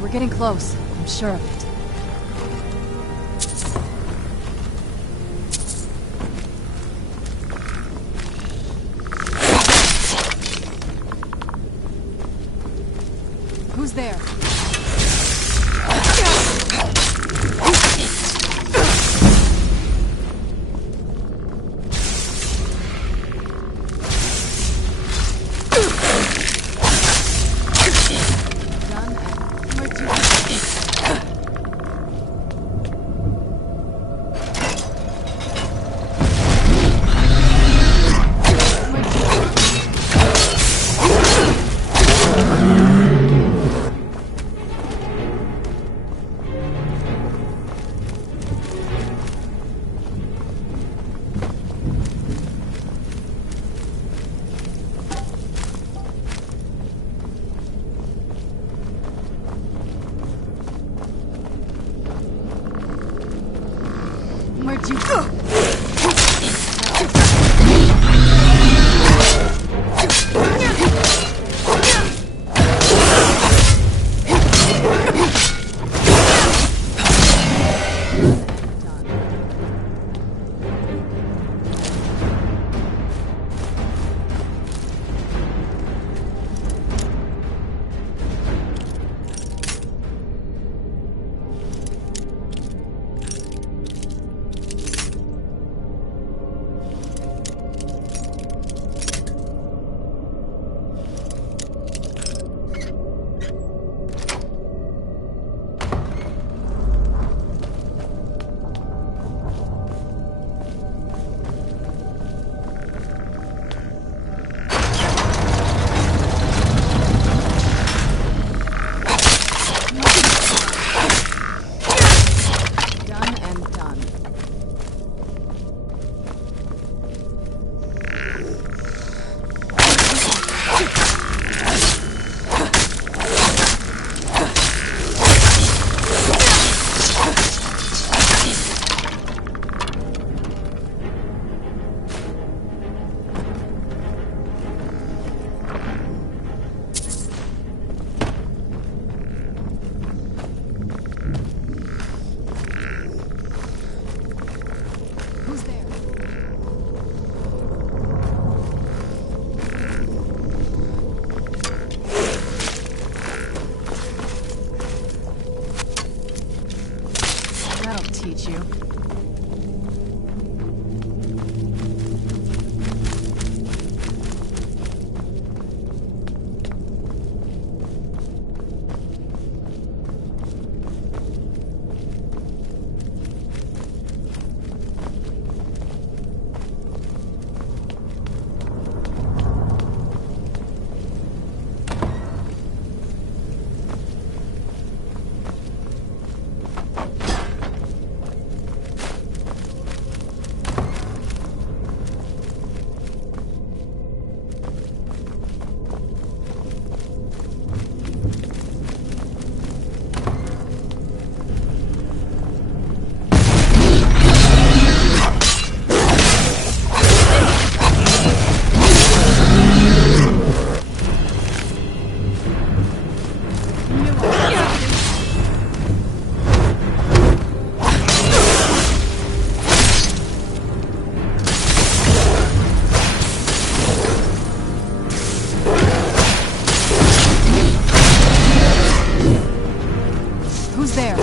We're getting close. I'm sure of it. Who's there? Where'd you go? Teach you. Who's there?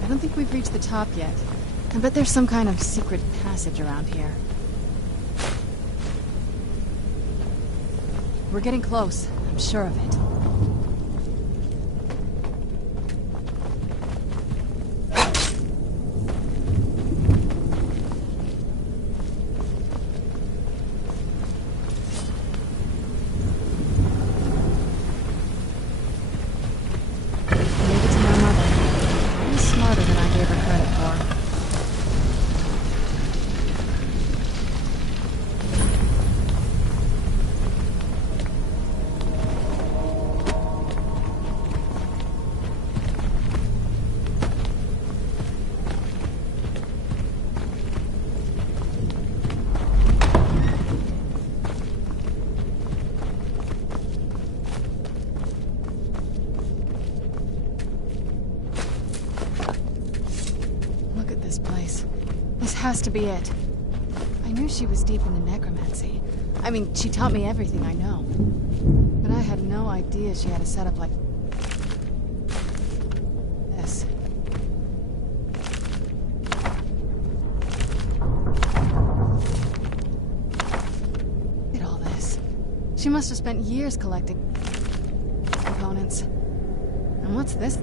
I don't think we've reached the top yet. I bet there's some kind of secret passage around here. We're getting close. I'm sure of it. Maybe it's my mother. She's smarter than I gave her credit for. has to be it. I knew she was deep into necromancy. I mean, she taught me everything I know. But I had no idea she had a setup like this. Look at all this. She must have spent years collecting components. And what's this?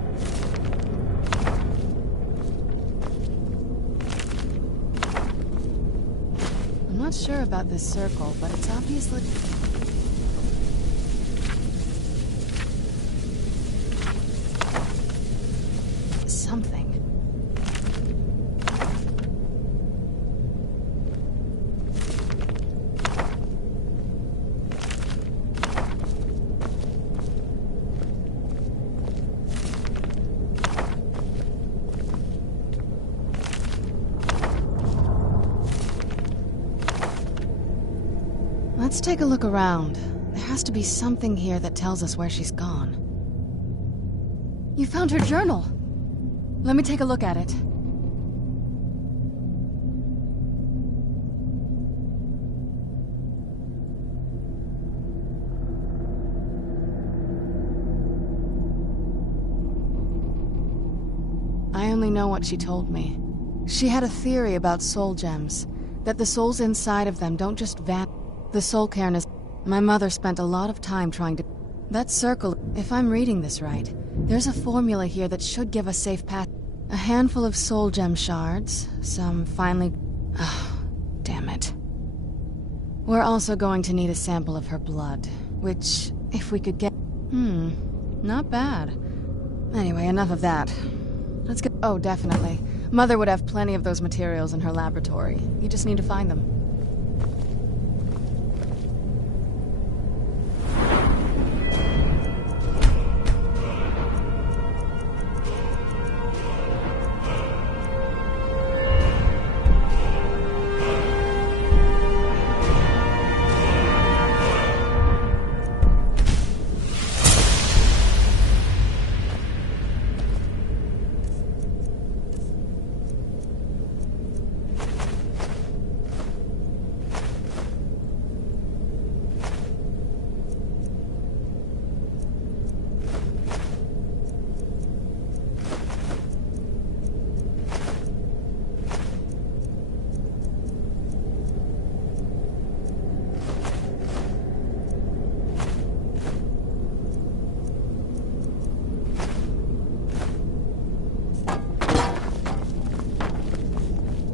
I'm not sure about this circle, but it's obviously... something. Let's take a look around. There has to be something here that tells us where she's gone. You found her journal! Let me take a look at it. I only know what she told me. She had a theory about soul gems, that the souls inside of them don't just vanish. The soul cairn is... My mother spent a lot of time trying to... That circle, if I'm reading this right, there's a formula here that should give us safe path. A handful of soul gem shards, some finely... Oh, damn it. We're also going to need a sample of her blood, which, if we could get... not bad. Anyway, enough of that. Let's get... Oh, definitely. Mother would have plenty of those materials in her laboratory. You just need to find them.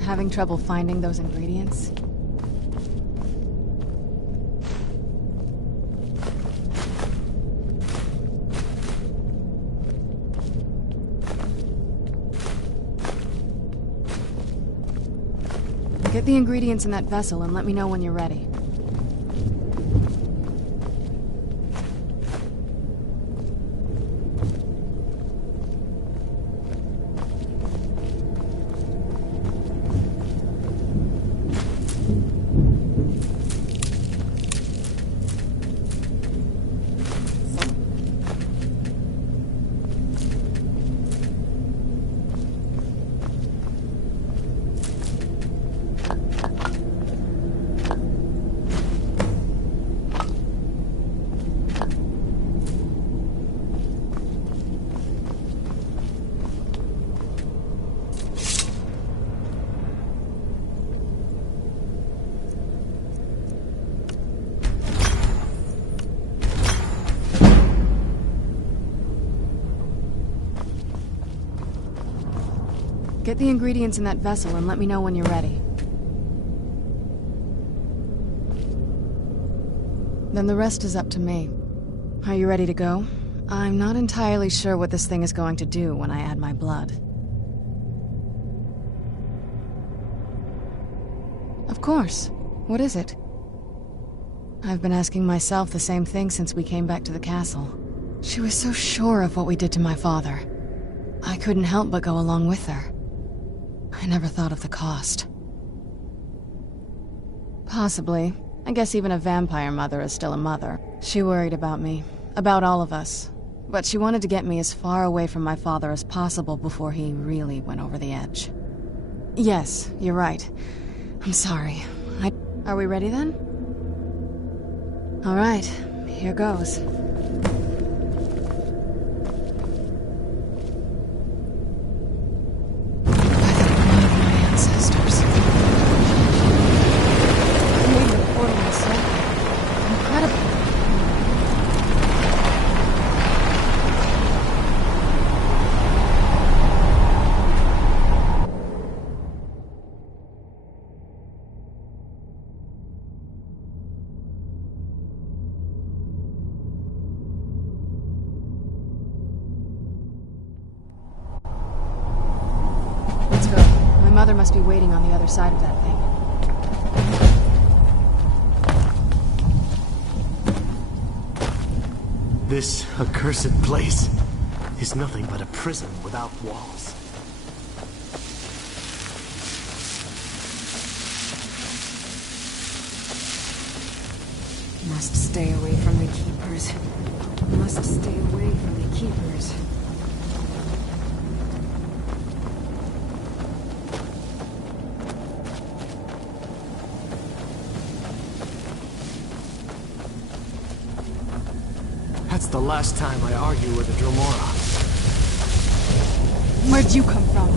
Having trouble finding those ingredients? Get the ingredients in that vessel and let me know when you're ready. Get the ingredients in that vessel and let me know when you're ready. Then the rest is up to me. Are you ready to go? I'm not entirely sure what this thing is going to do when I add my blood. Of course. What is it? I've been asking myself the same thing since we came back to the castle. She was so sure of what we did to my father. I couldn't help but go along with her. I never thought of the cost. Possibly. I guess even a vampire mother is still a mother. She worried about me. About all of us. But she wanted to get me as far away from my father as possible before he really went over the edge. Yes, you're right. I'm sorry. Are we ready then? All right, here goes. Let's go. My mother must be waiting on the other side of that thing. This accursed place is nothing but a prison without walls. Must stay away from the keepers. Must stay away from the keepers. That's the last time I argue with a Dromora. Where'd you come from?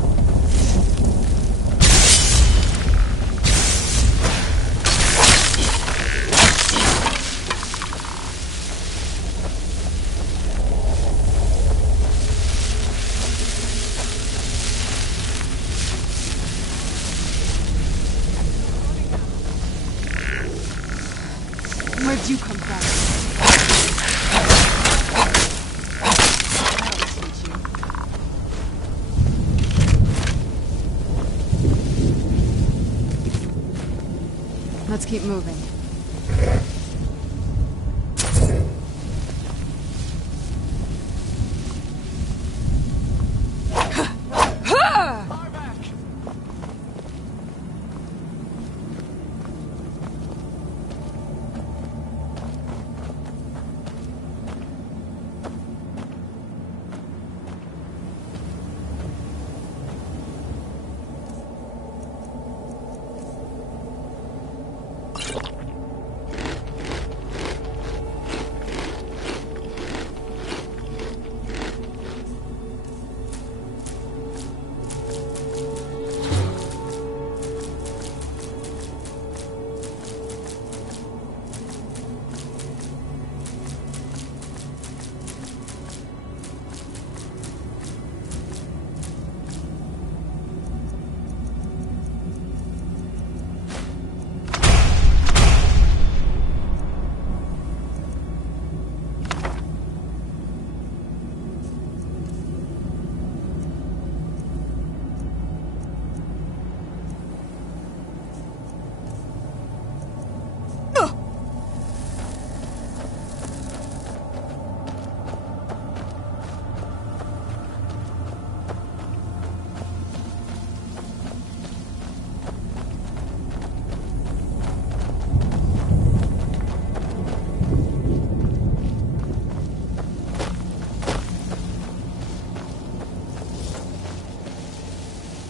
Where'd you come from? Let's keep moving.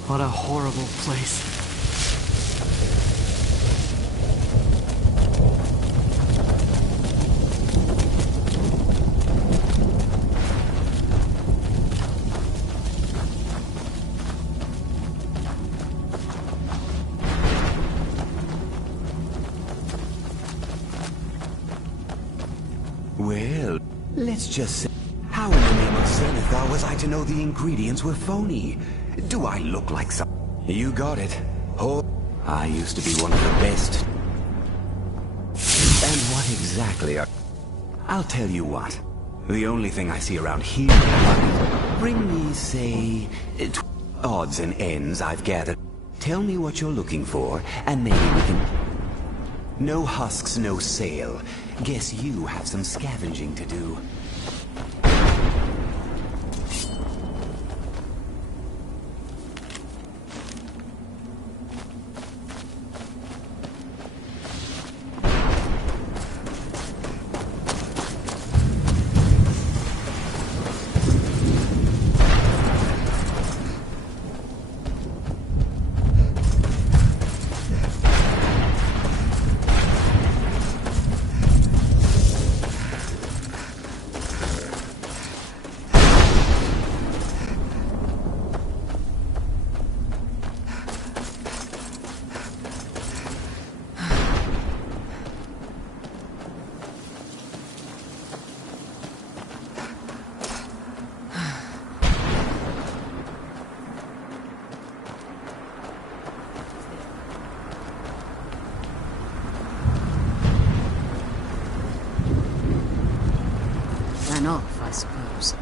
What a horrible place. Well, let's just say, how in the name of Zenithar was I to know the ingredients were phony? Do I look like some... You got it. Oh, I used to be one of the best. And what exactly are... I'll tell you what. The only thing I see around here... Bring me, say... odds and ends I've gathered. Tell me what you're looking for, and maybe we can... No husks, no sale. Guess you have some scavenging to do. enough, I suppose.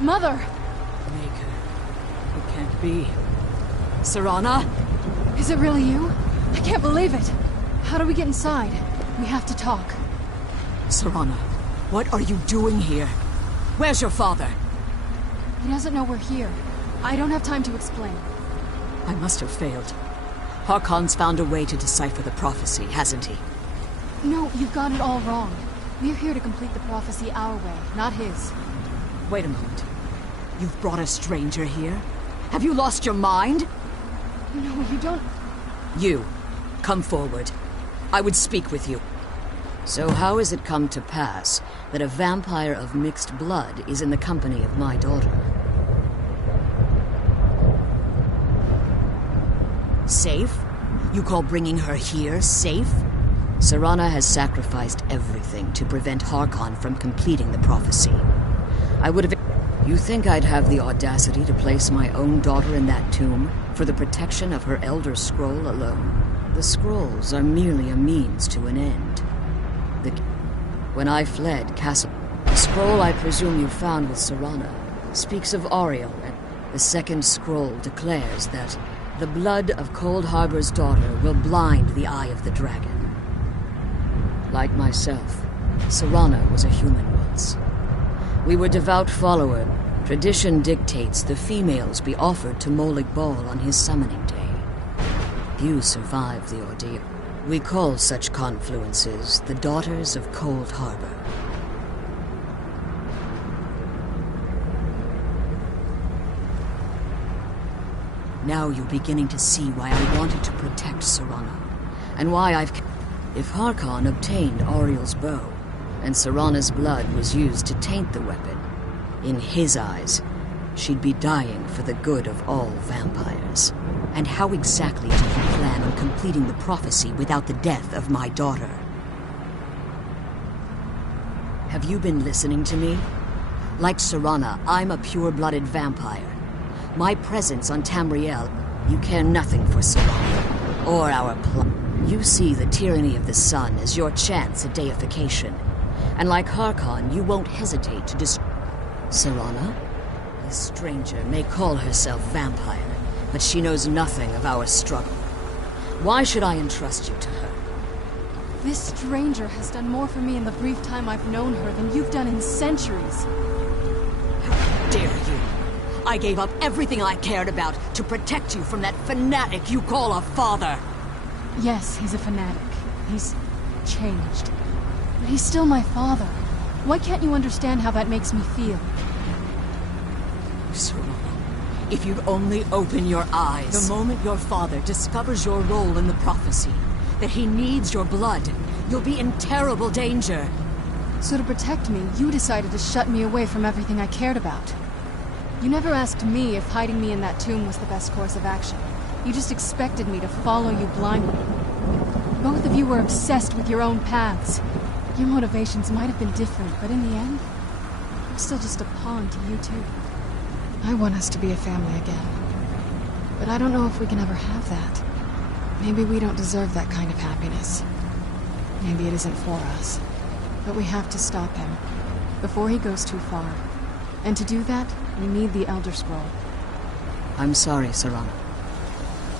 Mother! Maker. It can't be. Serana? Is it really you? I can't believe it! How do we get inside? We have to talk. Serana, what are you doing here? Where's your father? He doesn't know we're here. I don't have time to explain. I must have failed. Harkon's found a way to decipher the prophecy, hasn't he? No, you've got it all wrong. We're here to complete the prophecy our way, not his. Wait a moment. You've brought a stranger here? Have you lost your mind? No, you don't... You, come forward. I would speak with you. So how has it come to pass that a vampire of mixed blood is in the company of my daughter? Safe? You call bringing her here safe? Serana has sacrificed everything to prevent Harkon from completing the prophecy. I would have... You think I'd have the audacity to place my own daughter in that tomb for the protection of her Elder Scroll alone? The scrolls are merely a means to an end. When I fled Castle, the scroll I presume you found with Serana speaks of Ariel, and the second scroll declares that the blood of Coldharbour's daughter will blind the eye of the dragon. Like myself, Serana was a human once. We were devout follower. Tradition dictates the females be offered to Molig Bal on his summoning day. Few survive the ordeal. We call such confluences the Daughters of Coldharbour. Now you're beginning to see why I wanted to protect Serana, and why I've... If Harkon obtained Ariel's bow, and Serana's blood was used to taint the weapon, in his eyes, she'd be dying for the good of all vampires. And how exactly do you plan on completing the prophecy without the death of my daughter? Have you been listening to me? Like Serana, I'm a pure-blooded vampire. My presence on Tamriel, you care nothing for Serana, or our plan. You see the tyranny of the sun as your chance at deification. And like Harkon, you won't hesitate to destroy Serana? This stranger may call herself vampire, but she knows nothing of our struggle. Why should I entrust you to her? This stranger has done more for me in the brief time I've known her than you've done in centuries. How dare you! I gave up everything I cared about to protect you from that fanatic you call a father! Yes, he's a fanatic. He's changed. But he's still my father. Why can't you understand how that makes me feel? Serana, if you'd only open your eyes. The moment your father discovers your role in the prophecy, that he needs your blood, you'll be in terrible danger. So to protect me, you decided to shut me away from everything I cared about. You never asked me if hiding me in that tomb was the best course of action. You just expected me to follow you blindly. Both of you were obsessed with your own paths. Your motivations might have been different, but in the end, I'm still just a pawn to you two. I want us to be a family again. But I don't know if we can ever have that. Maybe we don't deserve that kind of happiness. Maybe it isn't for us. But we have to stop him, before he goes too far. And to do that, we need the Elder Scroll. I'm sorry, Serana.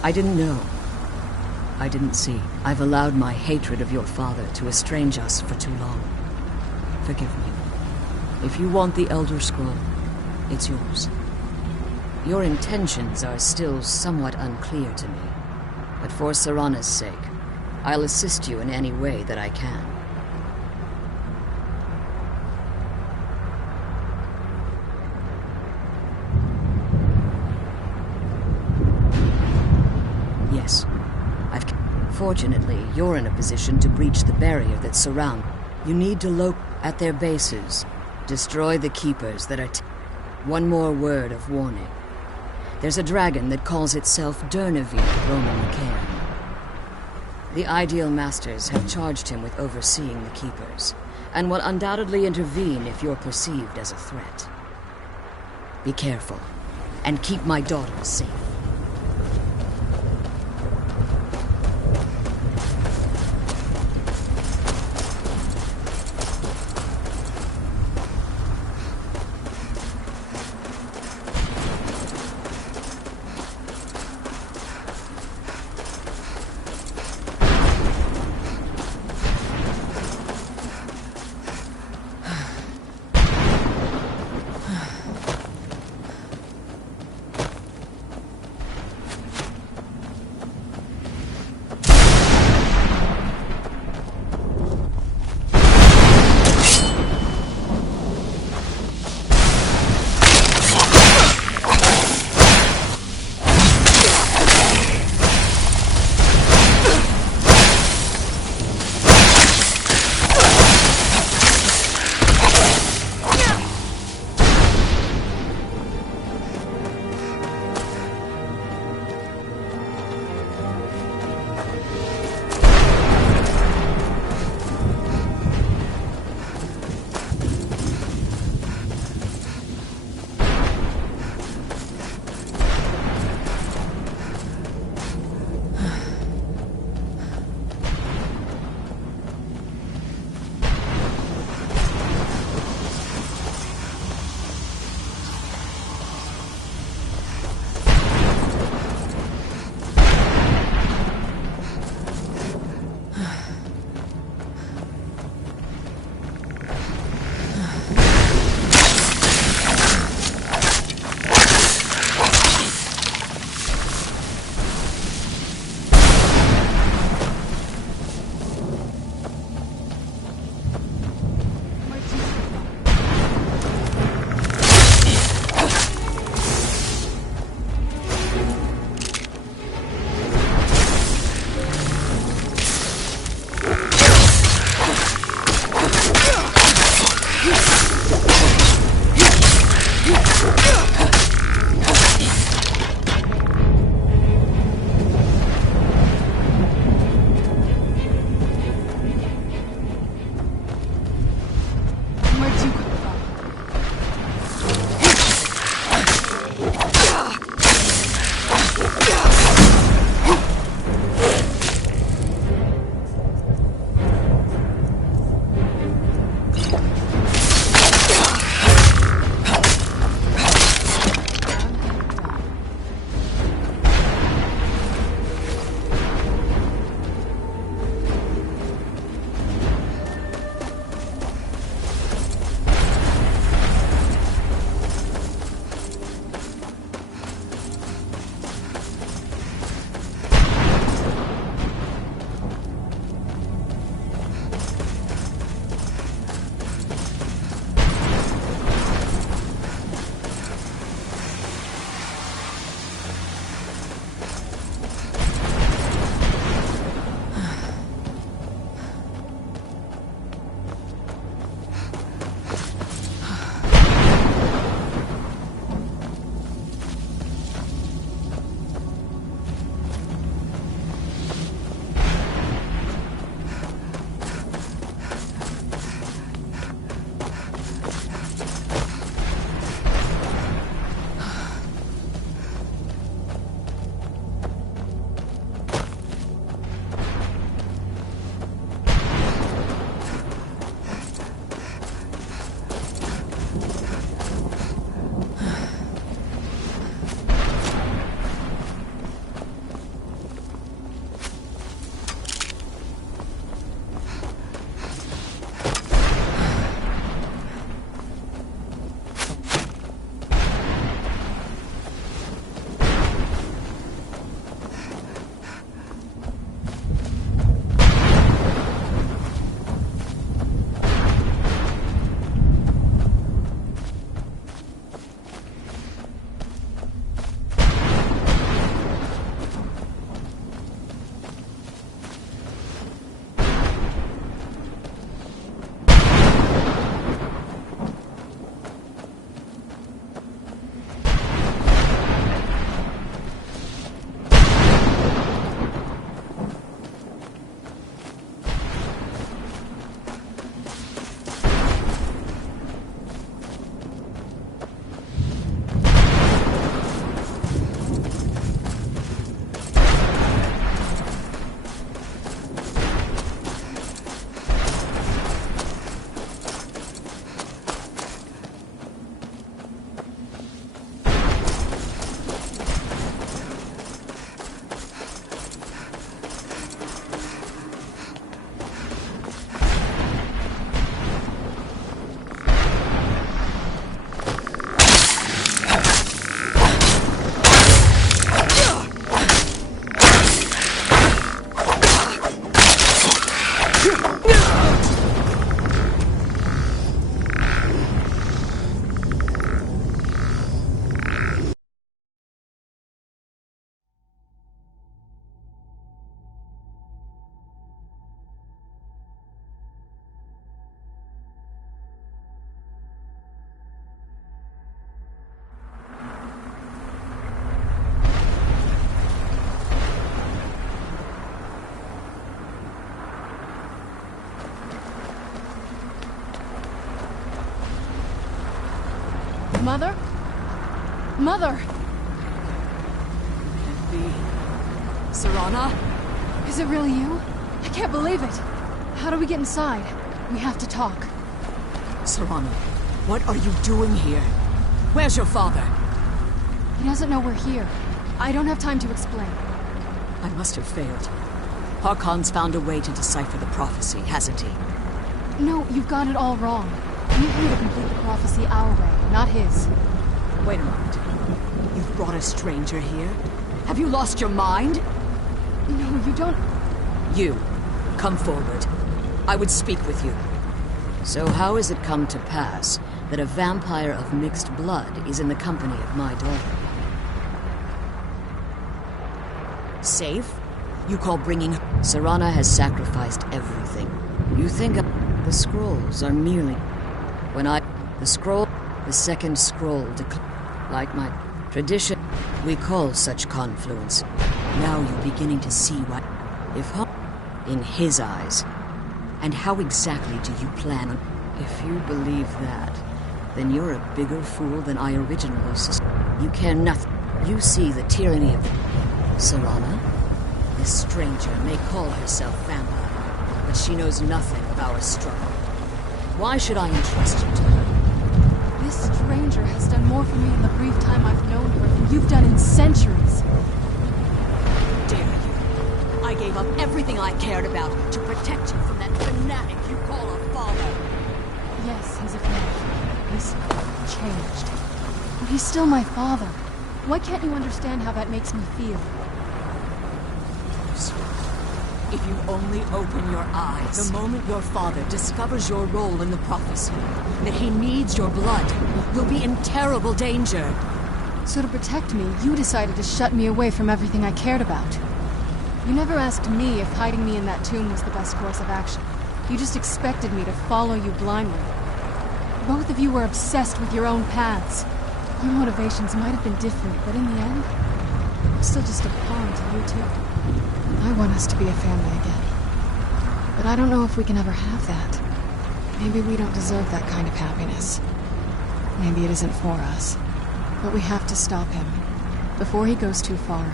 I didn't know. I didn't see. I've allowed my hatred of your father to estrange us for too long. Forgive me. If you want the Elder Scroll, it's yours. Your intentions are still somewhat unclear to me, but for Serana's sake, I'll assist you in any way that I can. Unfortunately, you're in a position to breach the barrier that surrounds. You need to locate at their bases. Destroy the keepers that are one more word of warning. There's a dragon that calls itself Durnavir roaming the cairn. The Ideal Masters have charged him with overseeing the keepers, and will undoubtedly intervene if you're perceived as a threat. Be careful, and keep my daughter safe. Mother? Mother! Serana? Is it really you? I can't believe it. How do we get inside? We have to talk. Serana, what are you doing here? Where's your father? He doesn't know we're here. I don't have time to explain. I must have failed. Harkon's found a way to decipher the prophecy, hasn't he? No, you've got it all wrong. We're here to complete the prophecy our way, not his. Wait a moment. You've brought a stranger here? Have you lost your mind? No, you don't... You, come forward. I would speak with you. So how has it come to pass that a vampire of mixed blood is in the company of my daughter? Safe? You call bringing her... Serana has sacrificed everything. You think the scrolls are merely... When I... The scroll... The second scroll like my tradition, we call such confluence. Now you're beginning to see what... If in his eyes. And how exactly do you plan on... If you believe that, then you're a bigger fool than I originally suspected. You care nothing. You see the tyranny of... Serana? This stranger may call herself vampire, but she knows nothing of our struggle. Why should I entrust you to her? This stranger has done more for me in the brief time I've known her than you've done in centuries. Dare you? I gave up everything I cared about to protect you from that fanatic you call a father. Yes, he's a fanatic. He's changed. But he's still my father. Why can't you understand how that makes me feel? If you only open your eyes, the moment your father discovers your role in the prophecy, that he needs your blood, you'll be in terrible danger. So to protect me, you decided to shut me away from everything I cared about. You never asked me if hiding me in that tomb was the best course of action. You just expected me to follow you blindly. Both of you were obsessed with your own paths. Your motivations might have been different, but in the end, I'm still just a pawn to you two. I want us to be a family again. But I don't know if we can ever have that. Maybe we don't deserve that kind of happiness. Maybe it isn't for us. But we have to stop him, before he goes too far.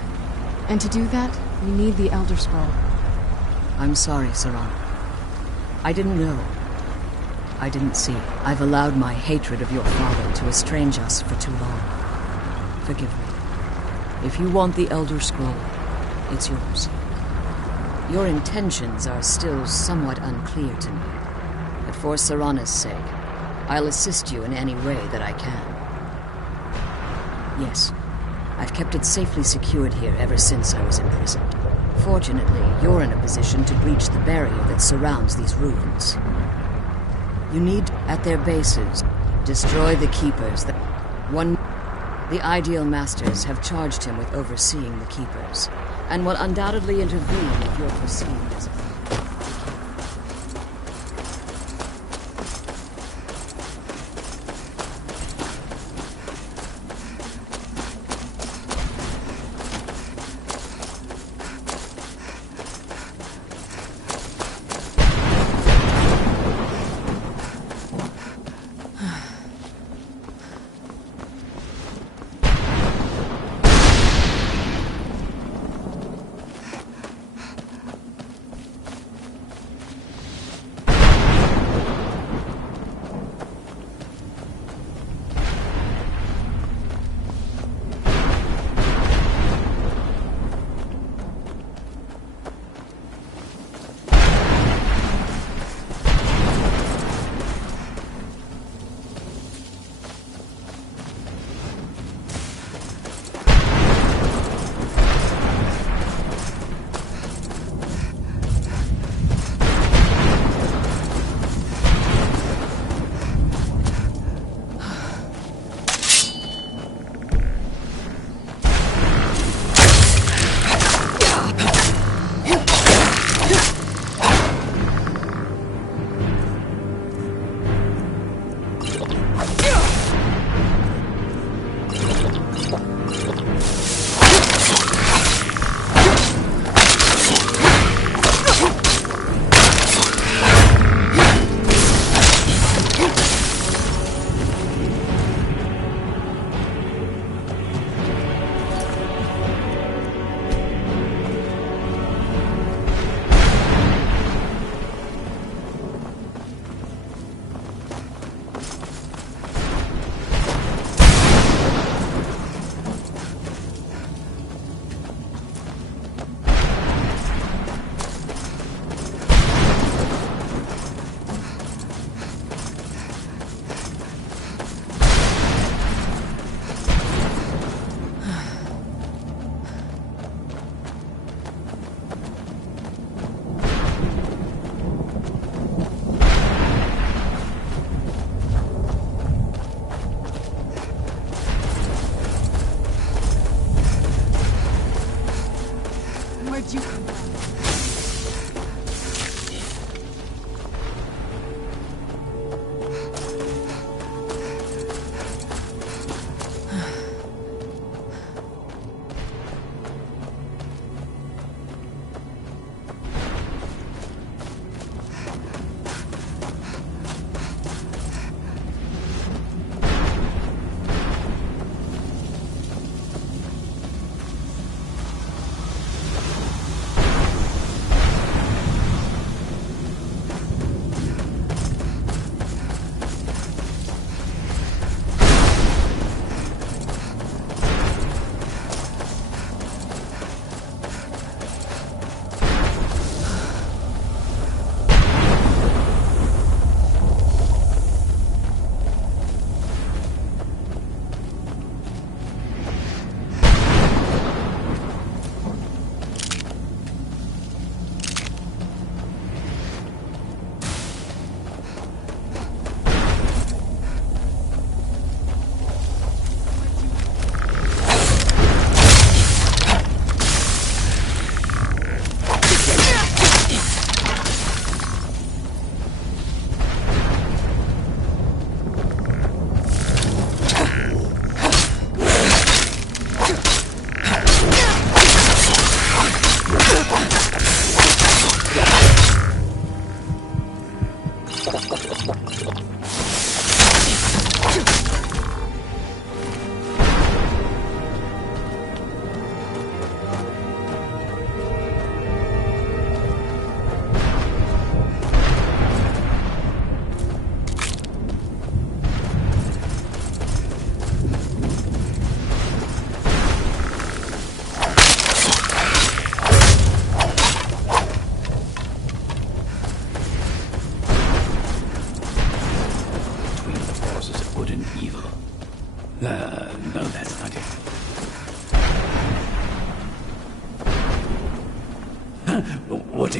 And to do that, we need the Elder Scroll. I'm sorry, Serana. I didn't know. I didn't see. I've allowed my hatred of your father to estrange us for too long. Forgive me. If you want the Elder Scroll, it's yours. Your intentions are still somewhat unclear to me, but for Serana's sake, I'll assist you in any way that I can. Yes, I've kept it safely secured here ever since I was imprisoned. Fortunately, you're in a position to breach the barrier that surrounds these ruins. You need, at their bases, destroy the Keepers that... The Ideal Masters have charged him with overseeing the Keepers, and will undoubtedly intervene if you're perceived as a...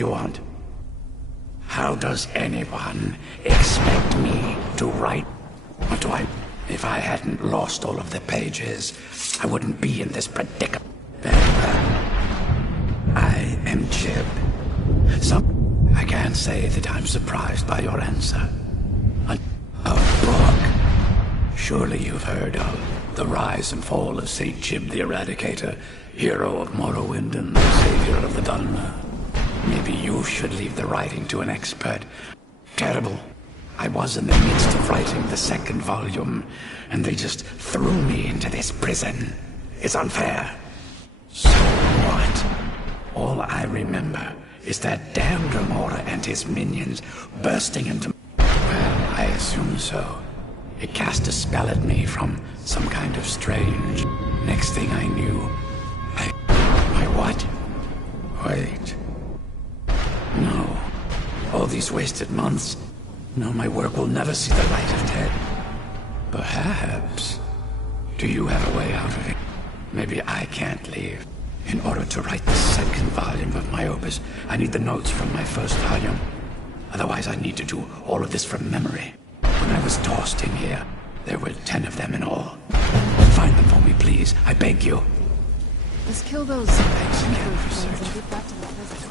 you want. How does anyone expect me to write? What do I... If I hadn't lost all of the pages, I wouldn't be in this predicament. I am Jib. I can't say that I'm surprised by your answer. A book. Surely you've heard of the rise and fall of Saint Jib the Eradicator, hero of Morrowind and the savior of the Dawnguard. Maybe you should leave the writing to an expert. Terrible. I was in the midst of writing the second volume, and they just threw me into this prison. It's unfair. So what? All I remember is that damn Dremora and his minions bursting into... Well, I assume so. It cast a spell at me from some kind of strange... Next thing I knew... My what? Wait... No. All these wasted months. No, my work will never see the light of day. Perhaps. Do you have a way out of it? Maybe I can't leave. In order to write the second volume of my opus, I need the notes from my first volume. Otherwise, I need to do all of this from memory. When I was tossed in here, there were 10 of them in all. Find them for me, please. I beg you. Let's kill those Thanks again keepers for things and searching. get back to the prison.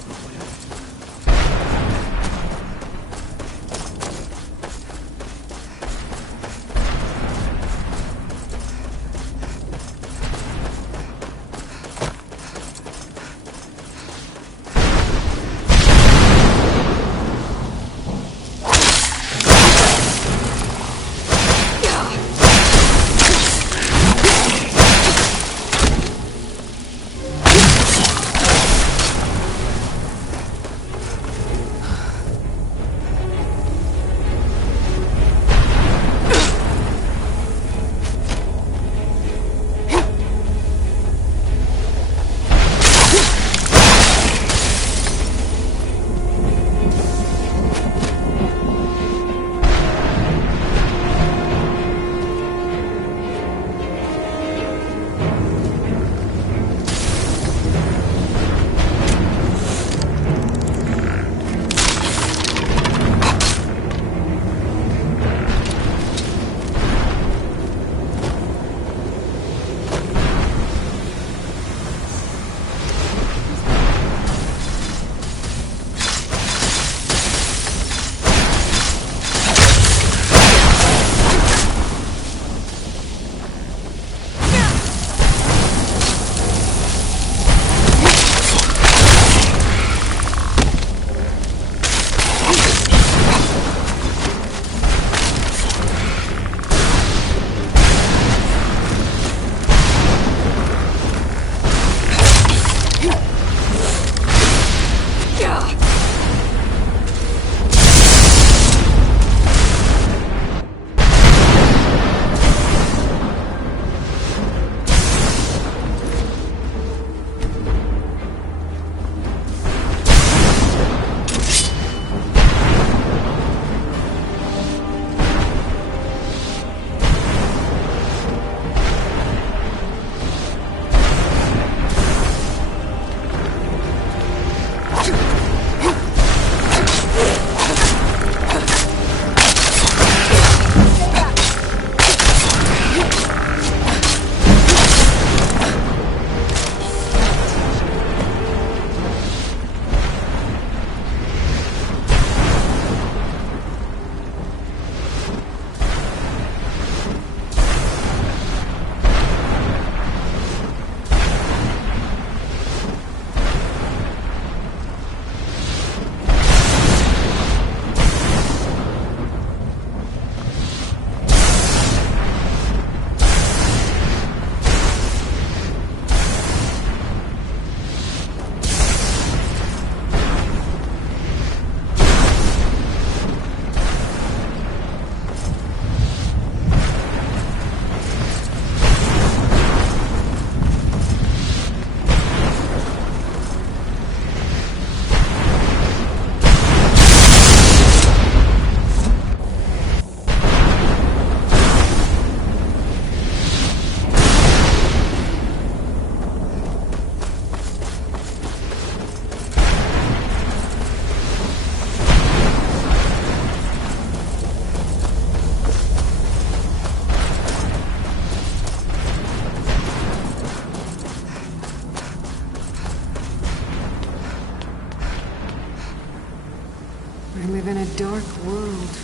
I live in a dark world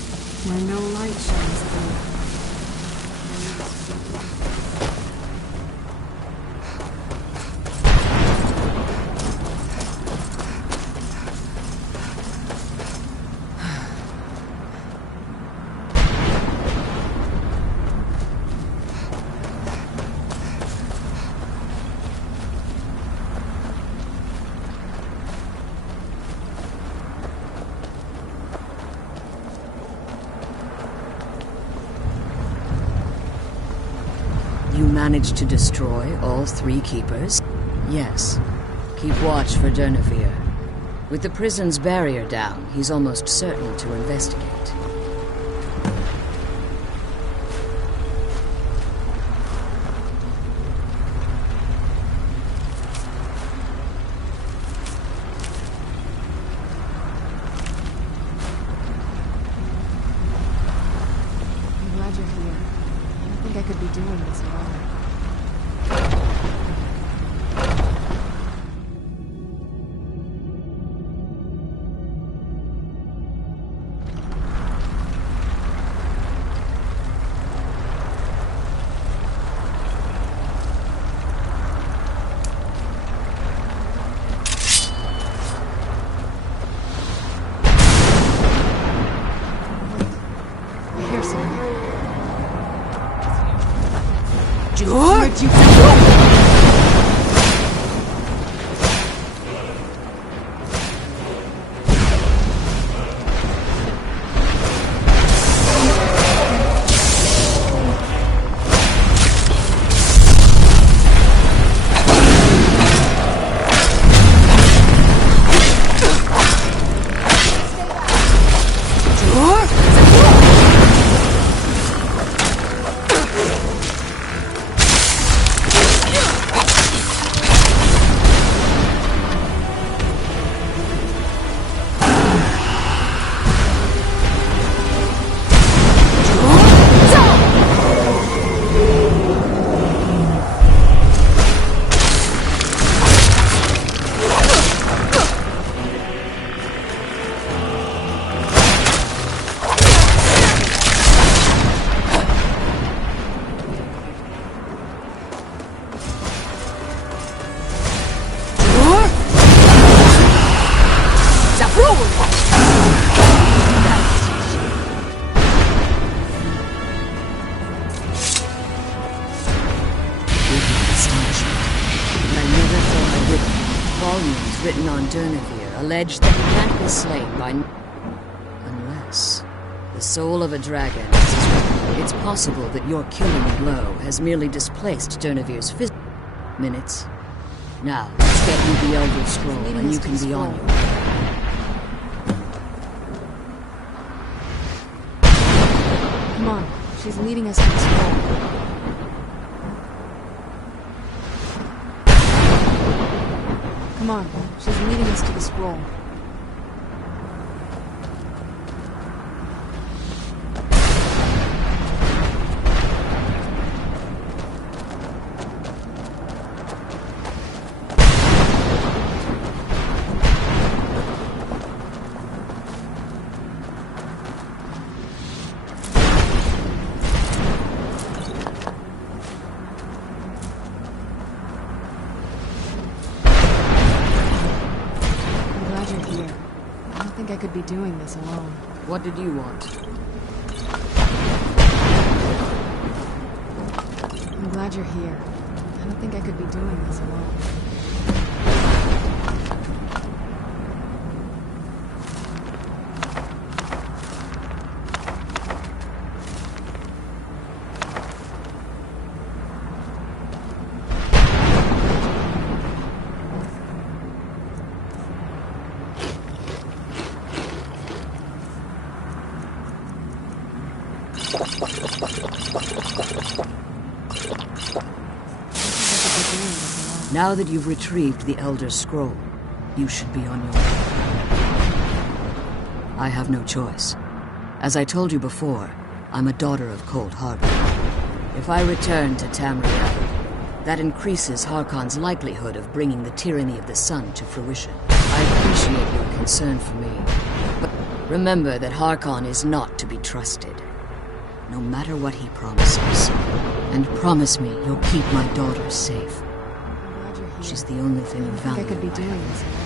where no light shines through. You managed to destroy all 3 keepers? Yes. Keep watch for Durnevere. With the prison's barrier down, he's almost certain to investigate. I'm glad you're here. I don't think I could be doing this alone. George, you... Volumes written on Durnevere allege that he can't be slain by... unless... the soul of a dragon. It's possible that your killing blow has merely displaced Durnevere's minutes. Now, let's get you the Elder Scroll and you can be on your way. Come on, she's leading us to the scroll. Come on, she's leading us to the scroll. I think I could be doing this alone. What did you want? I'm glad you're here. I don't think I could be doing this alone. Now that you've retrieved the Elder Scroll, you should be on your way. I have no choice. As I told you before, I'm a daughter of Coldharbour. If I return to Tamriel, that increases Harkon's likelihood of bringing the tyranny of the sun to fruition. I appreciate your concern for me, but Remember that Harkon is not to be trusted, no matter what he promises. And promise me you'll keep my daughter safe. I'm glad you're here. She's the only thing of I think I value could be I doing have. this.